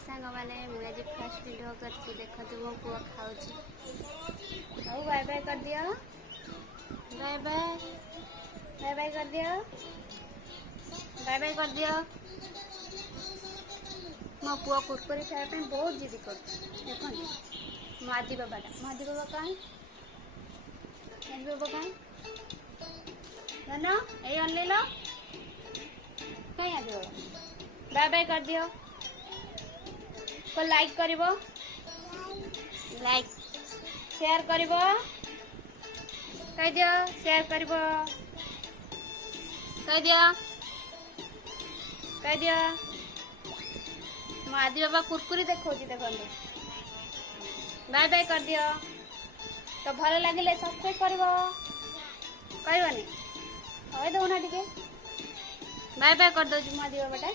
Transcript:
सांग मैंने मुझे फास्ट वीडियो करती देखो मो पुआ खाऊँ। हऊ बाय बाय कर दियो। बाय बाय बाय बाय कर दियो। बाय बाय कर दियो। मो पुआ कुरकुरी खाया बहुत जिद कर देख मादी बाबाटा मादी बाबा कहीं बाबा कहीं धन ये अनल कहीं आदि बाबा बाय बाय कर दियो। को लाइक करिवो लाइक शेयर करिवो कह दियो शेयर करिवो कह दियो आदि बाबा कुरकुरी देखो देखो बाय बाय कर दियो। तो भल लगे सब्सक्राइब करिवो कहनी कही दौना टे बाय बाय कर दो आदि बाबाटा।